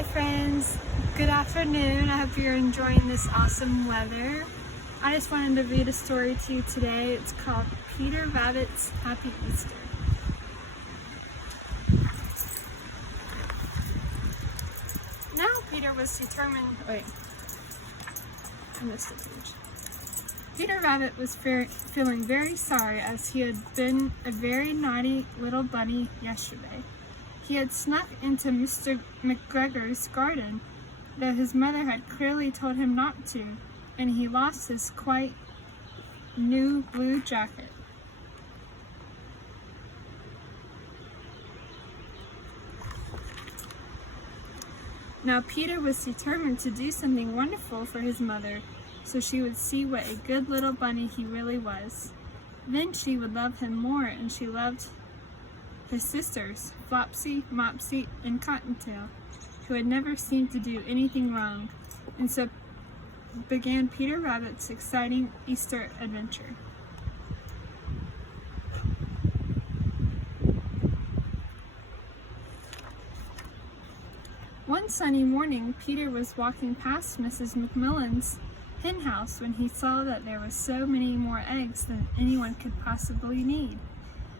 Hi friends, good afternoon. I hope you're enjoying this awesome weather. I just wanted to read a story to you today. It's called Peter Rabbit's Happy Easter. Now Peter was determined, I missed a page. Peter Rabbit was feeling very sorry as he had been a very naughty little bunny yesterday. He had snuck into Mr. McGregor's garden, though his mother had clearly told him not to, and he lost his quite new blue jacket. Now Peter was determined to do something wonderful for his mother, so she would see what a good little bunny he really was. Then she would love him more, and she loved his sisters, Flopsy, Mopsy, and Cottontail, who had never seemed to do anything wrong, and so began Peter Rabbit's exciting Easter adventure. One sunny morning, Peter was walking past Mrs. McMillan's hen house when he saw that there were so many more eggs than anyone could possibly need.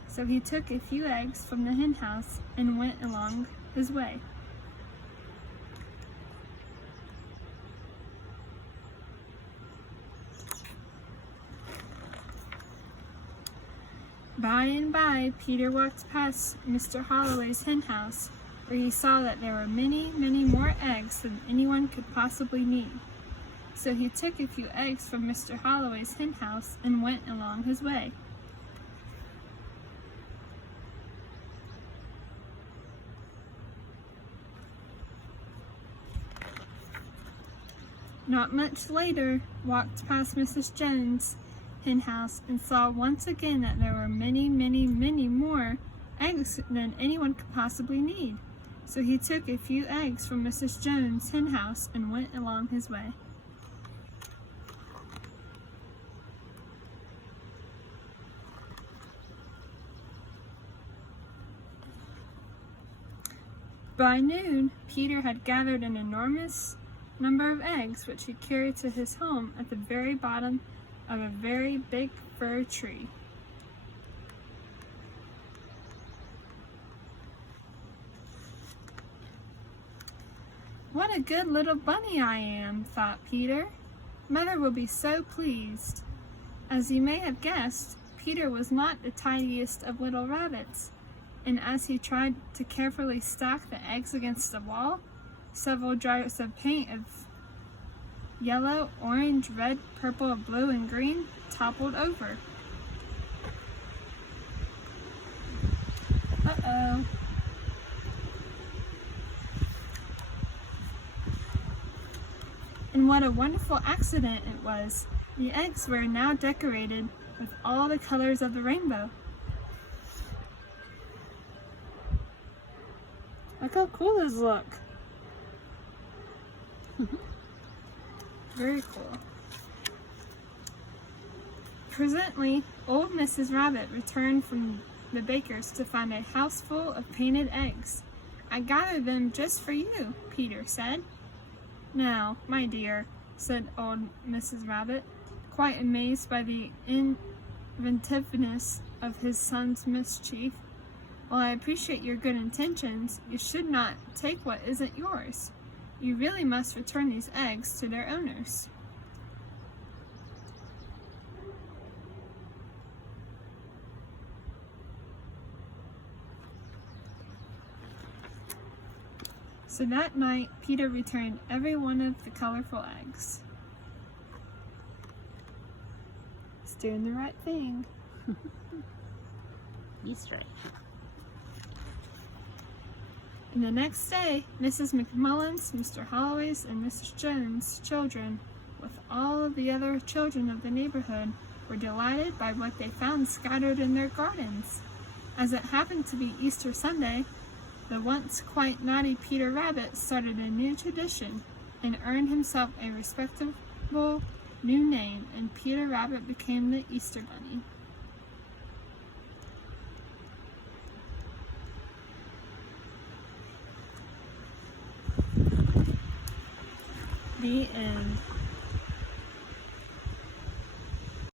So he took a few eggs from the hen house and went along his way. By and by, Peter walked past Mr. Holloway's hen house, where he saw that there were many, many more eggs than anyone could possibly need. So he took a few eggs from Mr. Holloway's hen house and went along his way. Not much later, walked past Mrs. Jones' hen house and saw once again that there were many, many, many more eggs than anyone could possibly need. So he took a few eggs from Mrs. Jones' hen house and went along his way. By noon, Peter had gathered an enormous number of eggs, which he carried to his home at the very bottom of a very big fir tree. What a good little bunny I am, thought Peter. Mother will be so pleased. As you may have guessed, Peter was not the tidiest of little rabbits, and as he tried to carefully stack the eggs against the wall, several jars of paint of yellow, orange, red, purple, blue, and green toppled over. Uh-oh. And what a wonderful accident it was. The eggs were now decorated with all the colors of the rainbow. Look how cool those look. Very cool. Presently, old Mrs. Rabbit returned from the baker's to find a house full of painted eggs. I gathered them just for you, Peter said. Now, my dear, said old Mrs. Rabbit, quite amazed by the inventiveness of his son's mischief. While I appreciate your good intentions, you should not take what isn't yours. You really must return these eggs to their owners. So that night, Peter returned every one of the colorful eggs. He's doing the right thing. He's right. And the next day, Mrs. McMillan's, Mr. Holloway's, and Mrs. Jones' children, with all of the other children of the neighborhood, were delighted by what they found scattered in their gardens. As it happened to be Easter Sunday, the once quite naughty Peter Rabbit started a new tradition and earned himself a respectable new name, and Peter Rabbit became the Easter Bunny. The end.